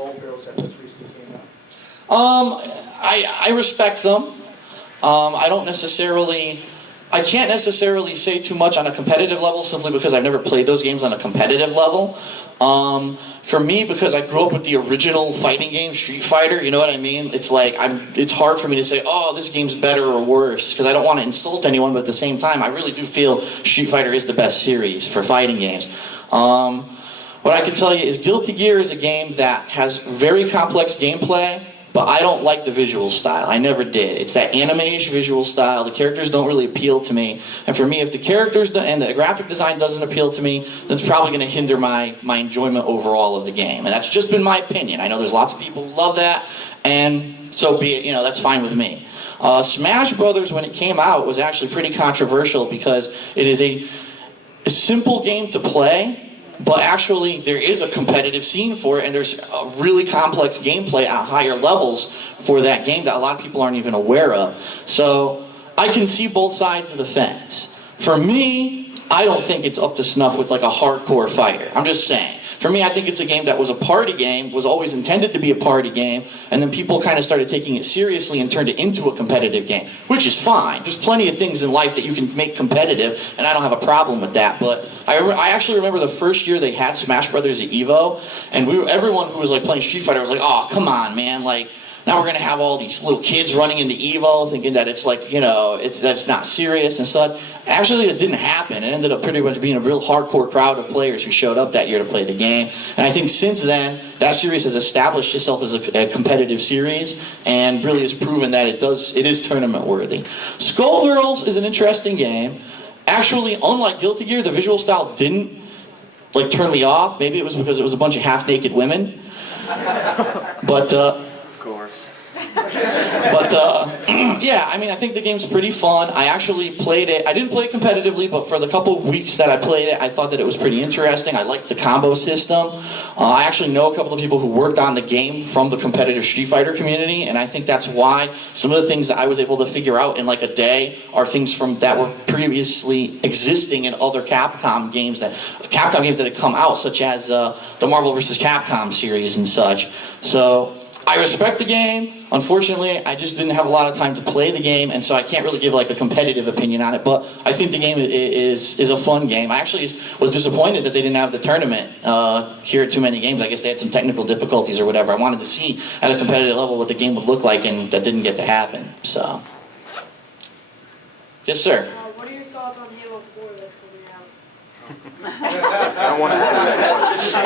Skullgirls that just recently came out? I respect them. I can't necessarily say too much on a competitive level simply because I've never played those games on a competitive level. For me, because I grew up with the original fighting game, Street Fighter, you know what I mean? It's like, it's hard for me to say, oh, this game's better or worse, because I don't want to insult anyone, but at the same time, I really do feel Street Fighter is the best series for fighting games. What I can tell you is Guilty Gear is a game that has very complex gameplay, but I don't like the visual style. I never did. It's that anime-ish visual style. The characters don't really appeal to me. And for me, if the characters and the graphic design doesn't appeal to me, then it's probably going to hinder my enjoyment overall of the game. And that's just been my opinion. I know there's lots of people who love that, and so be it. You know, that's fine with me. Smash Brothers, when it came out, was actually pretty controversial because it is a simple game to play, but actually there is a competitive scene for it, and there's a really complex gameplay at higher levels for that game that a lot of people aren't even aware of. So I can see both sides of the fence. For me, I don't think it's up to snuff with like a hardcore fighter. I'm just saying. For me, I think it's a game that was a party game, was always intended to be a party game, and then people kind of started taking it seriously and turned it into a competitive game, which is fine. There's plenty of things in life that you can make competitive, and I don't have a problem with that. But I actually remember the first year they had Smash Brothers at EVO, and everyone who was like playing Street Fighter was like, oh, come on, man, like, now we're going to have all these little kids running into EVO thinking that it's like, you know, that's not serious and stuff. Actually, it didn't happen. It ended up pretty much being a real hardcore crowd of players who showed up that year to play the game. And I think since then, that series has established itself as a competitive series and really has proven that it is tournament worthy. Skullgirls is an interesting game. Actually, unlike Guilty Gear, the visual style didn't like turn me off. Maybe it was because it was a bunch of half-naked women. But yeah, I mean, I think the game's pretty fun. I actually played it. I didn't play it competitively, but for the couple weeks that I played it, I thought that it was pretty interesting. I liked the combo system. I actually know a couple of people who worked on the game from the competitive Street Fighter community, and I think that's why some of the things that I was able to figure out in like a day are things that were previously existing in other Capcom games that had come out, such as the Marvel vs. Capcom series and such. So I respect the game. Unfortunately, I just didn't have a lot of time to play the game, and so I can't really give like a competitive opinion on it, but I think the game is a fun game. I actually was disappointed that they didn't have the tournament here at Too Many Games. I guess they had some technical difficulties or whatever. I wanted to see at a competitive level what the game would look like, and that didn't get to happen. So, yes, sir. What are your thoughts on Halo 4 that's coming out? I don't want to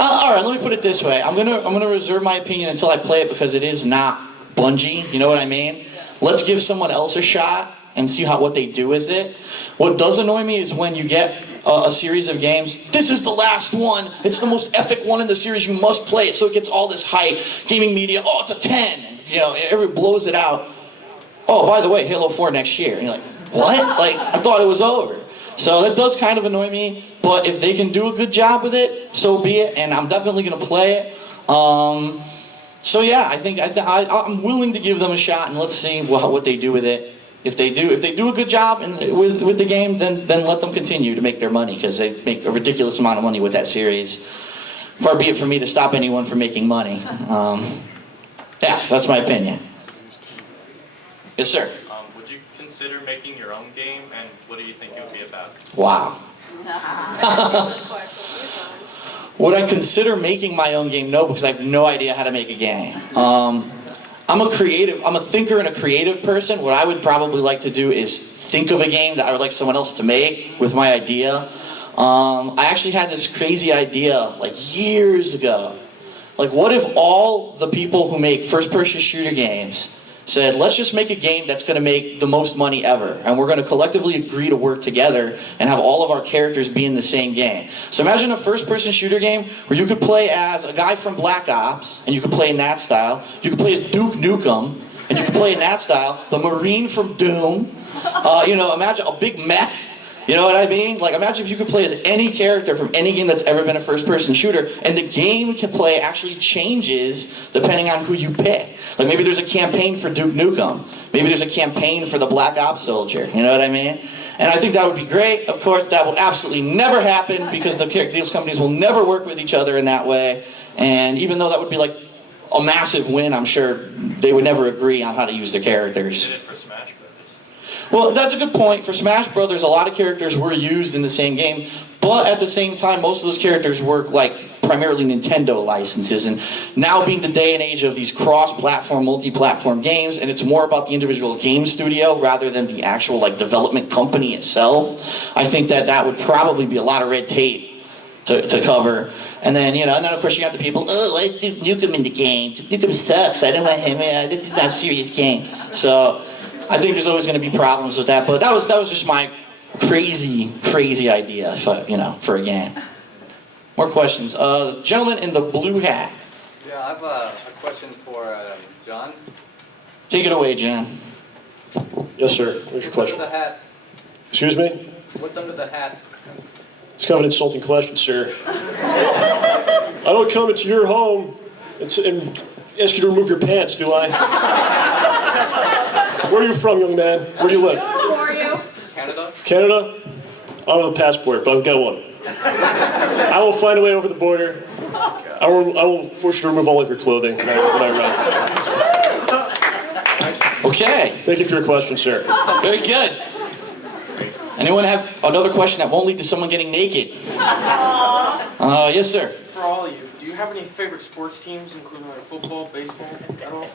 All right, let me put it this way. I'm gonna reserve my opinion until I play it because it is not Bungie. You know what I mean? Let's give someone else a shot and see what they do with it. What does annoy me is when you get a series of games. This is the last one. It's the most epic one in the series. You must play it, so it gets all this hype. Gaming media. Oh, it's a 10. And, you know, everybody blows it out. Oh, by the way, Halo 4 next year. And you're like, what? Like, I thought it was over. So that does kind of annoy me, but if they can do a good job with it, so be it, and I'm definitely going to play it. So yeah, I think I'm willing to give them a shot, and let's see what they do with it. If they do a good job with the game, then let them continue to make their money, because they make a ridiculous amount of money with that series. Far be it for me to stop anyone from making money. Yeah, that's my opinion. Yes, sir. Would you consider making your own game, and what do you think it would be about? Wow. Would I consider making my own game? No, because I have no idea how to make a game. I'm a thinker and a creative person. What I would probably like to do is think of a game that I would like someone else to make with my idea. I actually had this crazy idea like years ago. Like, what if all the people who make first-person shooter games said, let's just make a game that's going to make the most money ever, and we're going to collectively agree to work together and have all of our characters be in the same game. So imagine a first-person shooter game where you could play as a guy from Black Ops, and you could play in that style. You could play as Duke Nukem, and you could play in that style. The Marine from Doom. You know, imagine a big mech. You know what I mean? Like, imagine if you could play as any character from any game that's ever been a first-person shooter, and the game can play actually changes depending on who you pick. Like, maybe there's a campaign for Duke Nukem. Maybe there's a campaign for the Black Ops soldier. You know what I mean? And I think that would be great. Of course, that will absolutely never happen because these companies will never work with each other in that way. And even though that would be like a massive win, I'm sure they would never agree on how to use their You characters. did it for Smash Brothers. Well, that's a good point. For Smash Brothers, a lot of characters were used in the same game, but at the same time, most of those characters were like primarily Nintendo licenses. And now being the day and age of these cross-platform, multi-platform games, and it's more about the individual game studio rather than the actual like development company itself, I think that that would probably be a lot of red tape to cover. And then, and then of course you got the people, oh, why is Duke Nukem in the game? Duke Nukem sucks. I don't want him. This is not a serious game. So I think there's always going to be problems with that. But that was just my crazy idea, for a game. More questions. Gentleman in the blue hat. Yeah, I have a question for John. Take it away, John. Yes, sir. What's your What's question? under the hat? Excuse me? What's under the hat? It's kind of an insulting question, sir. I don't come into your home and ask you to remove your pants, do I? Where are you from, young man? Where do you live? How are you? Canada? Canada? I don't have a passport, but I've got one. I will find a way over the border. I will force you to remove all of your clothing when I run. Okay. Thank you for your question, sir. Very good. Anyone have another question that won't lead to someone getting naked? Yes, sir. For all of you, do you have any favorite sports teams, including like football, baseball, at all?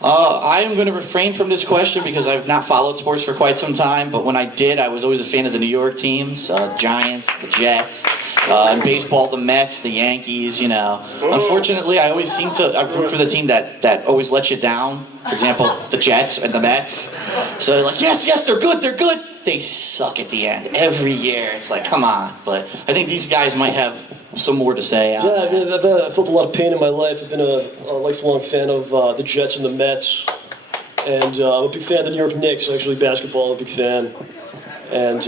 I am going to refrain from this question because I've not followed sports for quite some time, but when I did, I was always a fan of the New York teams, Giants, the Jets, in baseball, the Mets, the Yankees, Unfortunately, I always seem to root for the team that always lets you down. For example, the Jets and the Mets. So like, yes, they're good. They suck at the end every year. It's like, come on. But I think these guys might have some more to say. Yeah, I've felt a lot of pain in my life. I've been a lifelong fan of the Jets and the Mets. And I'm a big fan of the New York Knicks, actually, basketball, I'm a big fan. And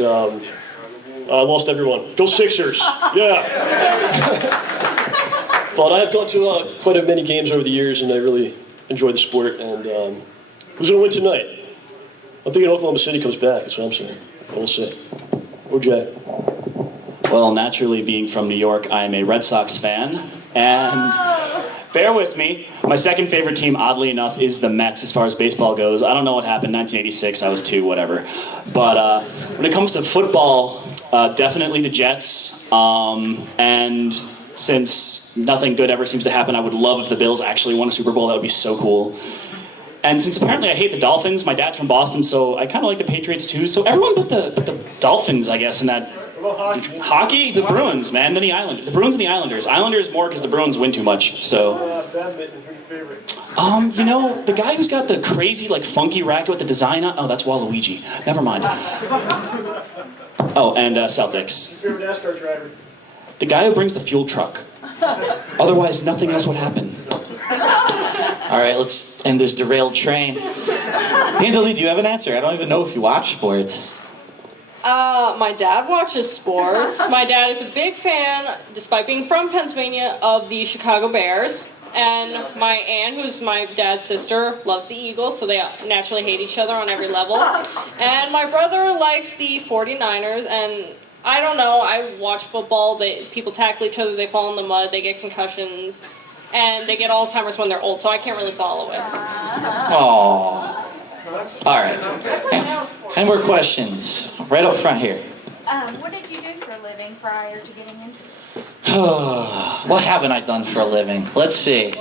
I lost everyone. Go Sixers! Yeah! But I've gone to quite a many games over the years, and I really enjoyed the sport. And who's going to win tonight? I'm thinking Oklahoma City comes back, that's what I'm saying. We'll see. OJ. Well, naturally, being from New York, I'm a Red Sox fan, and bear with me, my second favorite team, oddly enough, is the Mets as far as baseball goes. I don't know what happened, 1986, I was 2, whatever. But when it comes to football, definitely the Jets, and since nothing good ever seems to happen, I would love if the Bills actually won a Super Bowl. That would be so cool. And since apparently I hate the Dolphins, my dad's from Boston, so I kind of like the Patriots too. So everyone but the Dolphins, I guess, in that hockey, the Bruins, man, then the Islanders. The Bruins and the Islanders. Islanders more because the Bruins win too much. So, Badminton, who's your favorite? the guy who's got the crazy, like, funky racket with the design on. Oh, that's Waluigi. Never mind. Oh, and Celtics. Your favorite NASCAR driver? The guy who brings the fuel truck. Otherwise, nothing else would happen. All right, let's end this derailed train. Handley, do you have an answer? I don't even know if you watch sports. My dad watches sports. My dad is a big fan, despite being from Pennsylvania, of the Chicago Bears. And my aunt, who's my dad's sister, loves the Eagles, so they naturally hate each other on every level. And my brother likes the 49ers, and I don't know, I watch football, people tackle each other, they fall in the mud, they get concussions, and they get Alzheimer's when they're old, so I can't really follow it. Aww. All right. Any more questions? Right up front here. What did you do for a living prior to getting into this? What haven't I done for a living? Let's see.